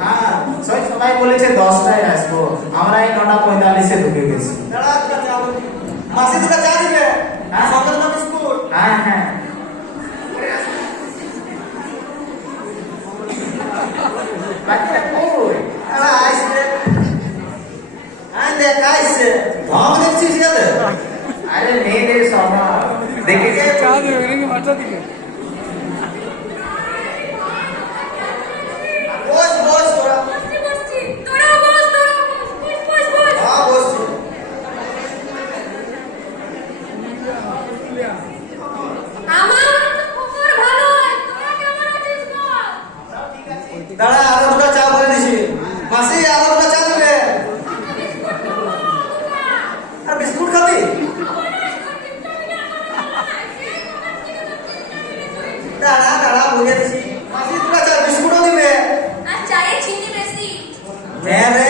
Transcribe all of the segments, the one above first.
হ্যাঁ সবাই বলেছে 10টায় আসবো, আমরা এই 9:45-এ ঢুকে গেছি। মাসি দুটো চা দিবে। হ্যাঁ সকালে তো বিস্কুট। হ্যাঁ হ্যাঁ বাকিটা কই? আইসে। দেখ আইসে। ঢং দেখছিস কেন? আরে মেয়েদের স্বভাব দেখেছে। বস বস তোরা। হ্যাঁ বসছি। দাঁড়া আরো দুটো চা বলে দিছি। মাসি আরো দুটো চা দিবে। আর বিস্কুট খাবি? দাঁড়া দাঁড়া বুঝে দিছি। মাসি দুটো চা বিস্কুটও দিবে। হ্যাঁ রে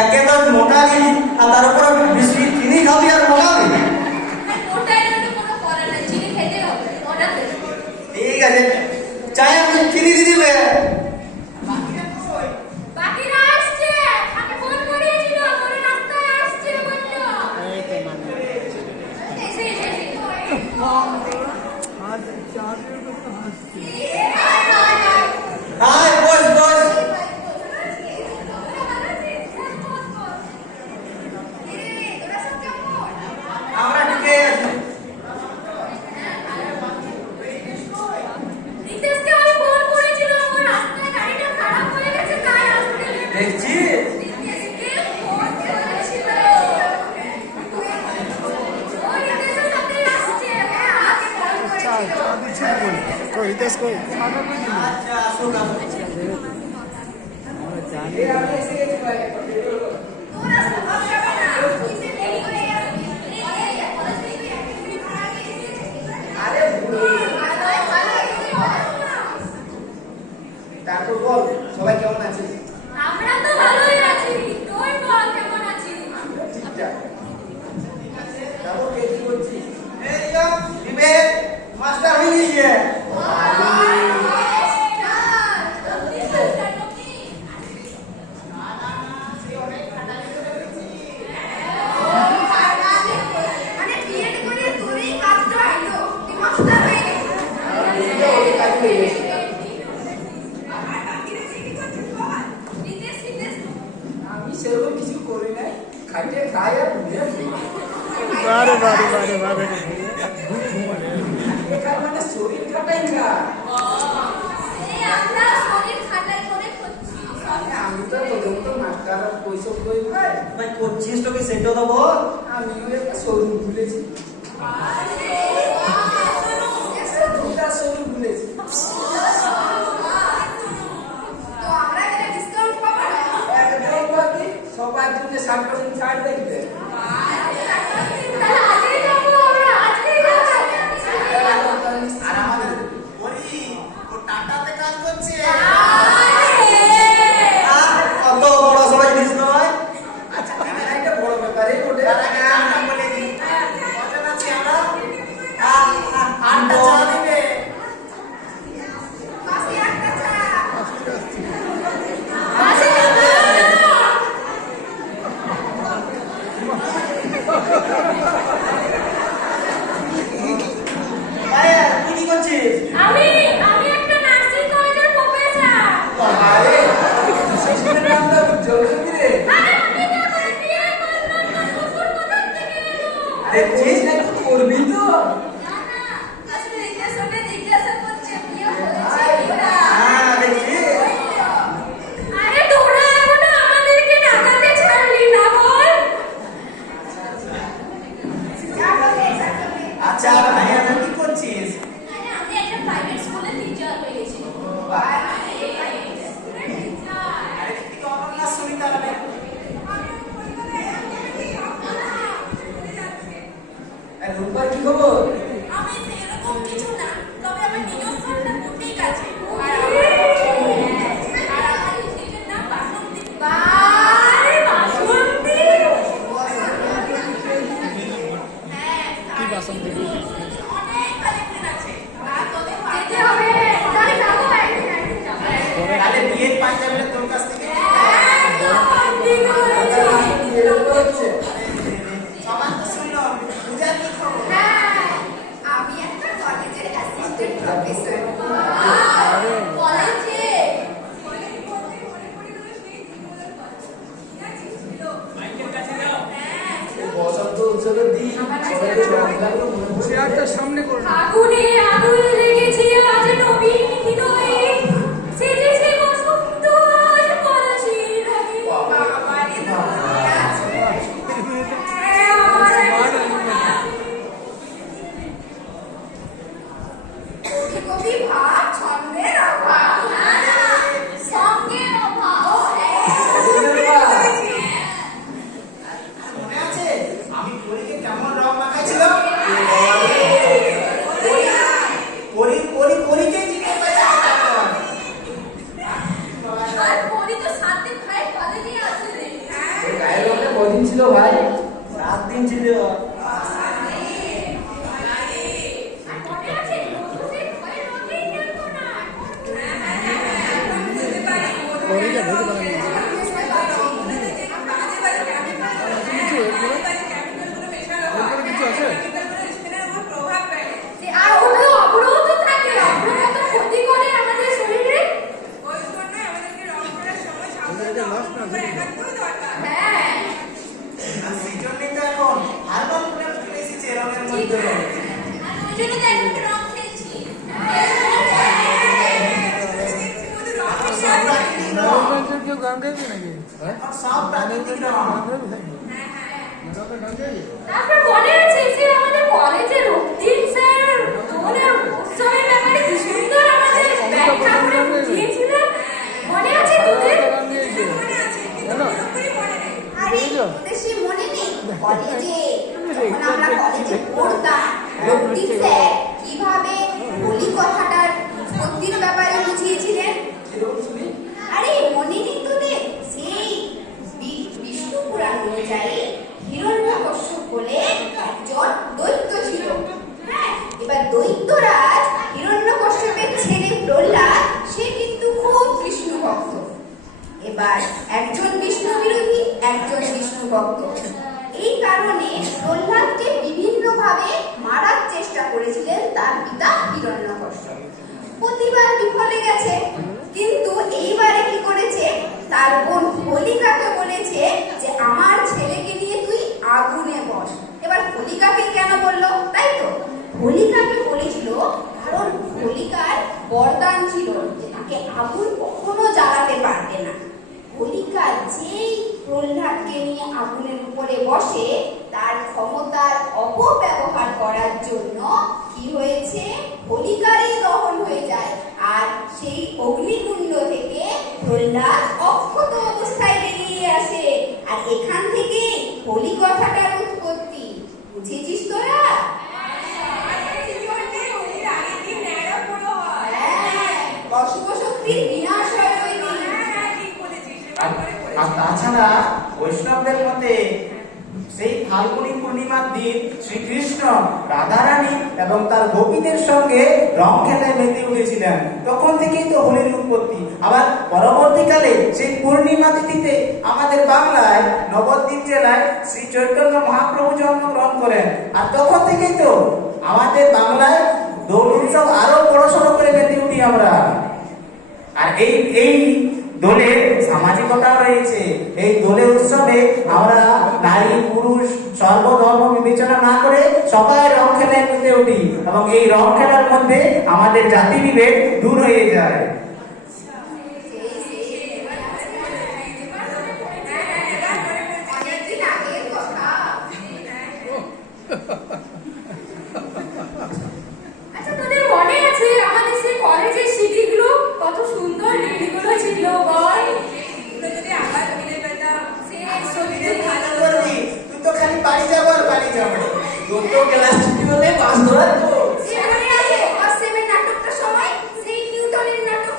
একে তো মোটা জিনিস আর তার উপর বিস্কুট চিনি খাবি আর মোটাবি। ঠিক আছে চায় আমি চিনি দিয়ে দিবে। আয় বস বস। আমরা ঢুকে আছি। দেখছি আচ্ছা আসুক আসুক। আরে তারপর বল সবাই কেমন আছে? আমরা তো ভালোই আছি, তুই বল কেমন আছিস? ঠিকঠাক। তারপর কে কি করছিস? এই যা বিবেক মাস্টার হয়ে গিয়েছে। আমি সেরকম কিছু করি নাই, খাইতে খাই আর ঘুরে এখানে মানে শরীর খাটাই না। আমি তো তোদের মতো মাস্টার পয়সা কই ভাই। ভাই করছিস তোকে সেটা তো বল। আমিও একটা শরীর ভুলেছি। দুটা শরীর ভুলেছি। একদম বাকি সবার জন্য 60% ছাড় দেখবে। আর আমাদের ওরি ও টাটাতে কাজ করছে। কত বড় সবাই জিনিস নয়। আচ্ছা এটা বড় ব্যাপার এই ওটা আমরা বলে দিই। কজন আছে আমরা? আটটা চা দিবে। তুই কি করছিস? আমি একটা নার্সিং কলেজের প্রফেসর। আরে শিশুদের নামটা জলদি রে। আরে আমি তো করে বিয়ে করলাম না, শ্বশুর কোথা থেকে এলো? দেখছিস না তুই করবি তো? না না, আসলে জিজ্ঞাসা করছে বিয়ে হয়েছে কিনা। হ্যাঁ দেখছি। আরে তোরা এখনো আমাদেরকে ঢাকাতে ছাড়লি না বল। আচ্ছা ভাইয়া তুই কি করছিস? আরে আমি একটা প্রাইভেট স্কুলে টিচার হয়ে গেছি। আরে তুই অন্য ক্লাস শুনি তাহলে। কলেজে বসন্ত উৎসবের দিন সবাইকে খেলাধুলা করে মনে পড়ে চেয়ারটা সামনে করুন। আগুনে আগুন লেগেছে আজ নবীন হৃদয়ে সেজেছে বসন্ত আজ পলাশির রঙে। কবি কবি ভাব ছন্দের অভাব সঙ্গের অভাব মনে আছে আমি পরীকে কেমন রং মাখাইছিলাম? পরীকে জিজ্ঞেস করেছিলাম। আর পরি তো 7 দিন ভাই কলেজে আছে রে। ওই গায়ের রংটা কদিন ছিল ভাই? 7 দিন ছিল। মনে আছে রোজে ভয় রঙেই খেলতো না। পরীটা ধরতে পারেন না। এরপরে কিছু আছে? আর ওটা অবরোধ থাকে অবরোধ তো ক্ষতি করে আমাদের শরীরে। এটা লাস্ট না হ্যাঁ আর সেই জন্যই তো এখন হারবাল করে চলে এসেছে রঙের মধ্যে। আর ওই জন্য তো এখন রং খেলছি। সব প্রাকৃতিক রং। নারায়ণগঞ্জের কেউ গান গাইবে নাকি? হ্যাঁ? এখন সব প্রাকৃতিক রং। গান গাইবে নাকি? নাটকের গান গাইবে? তারপর মনে আছে যে আমাদের কলেজের রক্তিম স্যার দোলের উৎসবের ব্যাপারে কি সুন্দর আমাদের ব্যাখ্যা করে বুঝিয়েছিলেন। মনে আছে তোদের? গান গেয়েছে। জানো? আরে ওদের সে মনে নেই কলেজে যখন আমরা কলেজে পড়তাম রক্তিম স্যার কিভাবে হোলি কথাটার উৎপত্তির ব্যাপারে বুঝিয়েছিলেন। আরে মনে নেই তোদের সেই বিষ্ণু পুরাণ অনুযায়ী হিরণ্যকশ্যপ বলে একজন দৈত্য ছিল। হ্যাঁ, এবার দৈত্যরাজ হিরণ্যকশ্যপের ছেলে প্রহ্লাদ সে কিন্তু খুব বিষ্ণু ভক্ত। এবার একজন বিষ্ণু বিরোধী একজন বিষ্ণু ভক্ত। এই কারণে প্রহ্লাদকে বিভিন্নভাবে মারার চেষ্টা করেছিলেন তার পিতা হিরণ্যকশ্যপ। প্রতিবার বিফলে গেছে, কিন্তু এইবারে কি করেছে, তার বোন হোলিকাকে বলেছে যে আমার ছেলেকে নিয়ে তুই আগুনে বস। এবার হোলিকাকে কেন বললো, তাই তো হোলিকাকে বলেছিল কারণ হোলিকার বরদান ছিল যে তাকে আগুন কখনো জ্বালাতে পারবে না। হোলিকা যেই প্রহ্লাদকে নিয়ে আগুনের উপরে বসে তার ক্ষমতার অপব্যবহার করার জন্য কি হয়েছে, হোলিকারই দহন হয়ে যায় আর সেই অগ্নিকুণ্ড থেকে প্রহ্লাদ অক্ষত অবস্থায় বেরিয়ে আসে। আর এখান থেকে হোলি কথাটার উৎপত্তি। বুঝেছিস তোরা? হ্যাঁ, অশুভ শক্তির বিনাশ হয় ওই দিন। আর তাছাড়া বৈষ্ণবদের মতে সেই ফাল্গুনী পূর্ণিমার দিন শ্রীকৃষ্ণ রাধারানী এবং তার গোপীদের সঙ্গে রং খেলায় মেতে উঠেছিলেন। তখন থেকেই তো হোলির উৎপত্তি। আবার পরবর্তীকালে সেই পূর্ণিমা তিথিতে আমাদের বাংলায় নবদ্বীপ জেলায় শ্রী চৈতন্য মহাপ্রভু জন্মগ্রহণ করেন। আর তখন থেকেই তো আমাদের বাংলায় দোল উৎসব আরো বড়সড় করে মেতে উঠি আমরা। আর এই দোলে সামাজিকতা রয়েছে। এই দোলে উৎসবে আমরা নারী পুরুষ সর্বধর্ম বিবেচনা না করে সবাই রং খেলায় মেতে উঠি এবং এই রং খেলার মধ্যে আমাদের জাতি বিভেদ দূর হয়ে যায়। অনেকদিন আগের কথা। আচ্ছা তোদের মনে আছে আমাদের সেই কলেজের স্মৃতিগুলো কত সুন্দর দিনগুলো ছিল বল? যদি আবার ফিরে পেতাম সে সত্যি ভালো করবি, তুই তো খালি বাড়ি যাবো আর বাড়ি যাবো। তোর তো ক্লাস ছুটি হলে বাস ধরার তো। সে মনে আছে অসীমের নাটকটার সময় সেই নিউটনের নাটক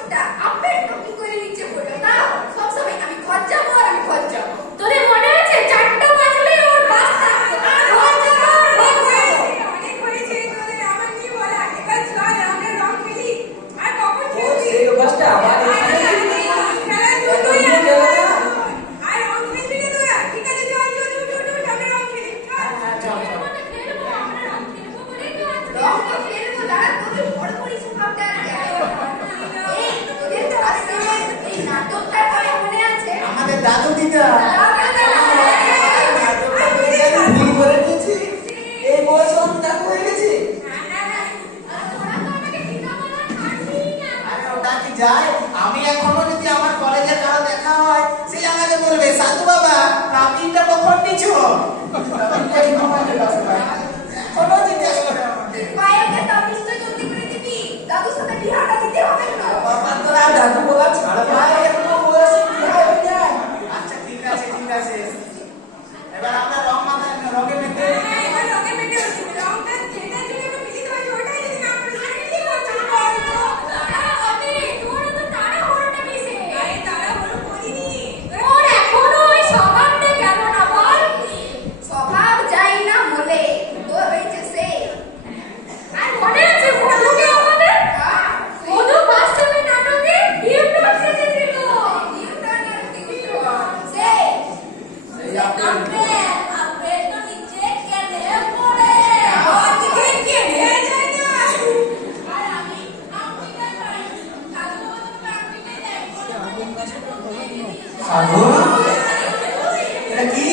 যায়, আমি এখনো যদি আমার কলেজে কারো দেখা হয়, সে আমাকে বলবে সাধু বাবা রাবিটা কখন নিছো? কোনো জিজ্ঞেস করে আমাকে। পায়ের তাবিজটা জলদি করে দিবি, দাদুর সাথে বিহাটা দিতে হবে না। বাবা তোরা দাদু বলা ছাড় ভাই, এখনো বয়স বিয়ে হয়ে যায়। আচ্ছা ঠিক আছে ঠিক আছে, এবার আমরা রং মাথায় রঙে মেতে হ্যাঁ, এবার রঙে মেটে হচ্ছে। রঙটা যেটা যদি আমরা মিলিয়ে দেবো, ওটাই যদি না পারি, তাহলে কি করছি বলতো? আমি, তোর তো তাড়াহুড়োটা কিসে? আরে তাড়াহুড়ো করিনি। তোর এখনো ওই স্বভাবটা গেল না বল? স্বভাব যাই না বলে তোর ওই যে সে আর মনে আছে ভলুকে আমাদের? ভলু ফার্স্ট টাইমে নাটকে ডিউটন সেজেছিল। নিউটনের টিউটর সে সেই আপনি আপনি তো নিচে কেনে পড়ে আমার দিকে কে নিয়ে যায় না? আর আমি আমেরিকান পাই দাদু বাবা আমেরিকায় যাই সাধু এটা কি?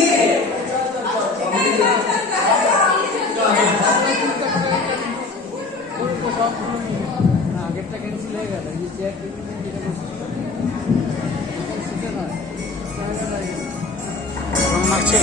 ওর তো সব আগেরটা ক্যান্সেল হয়ে গেল, এই চেয়ার টেবিল যেটা বসেছিল সেটা নয়, রং মারছে।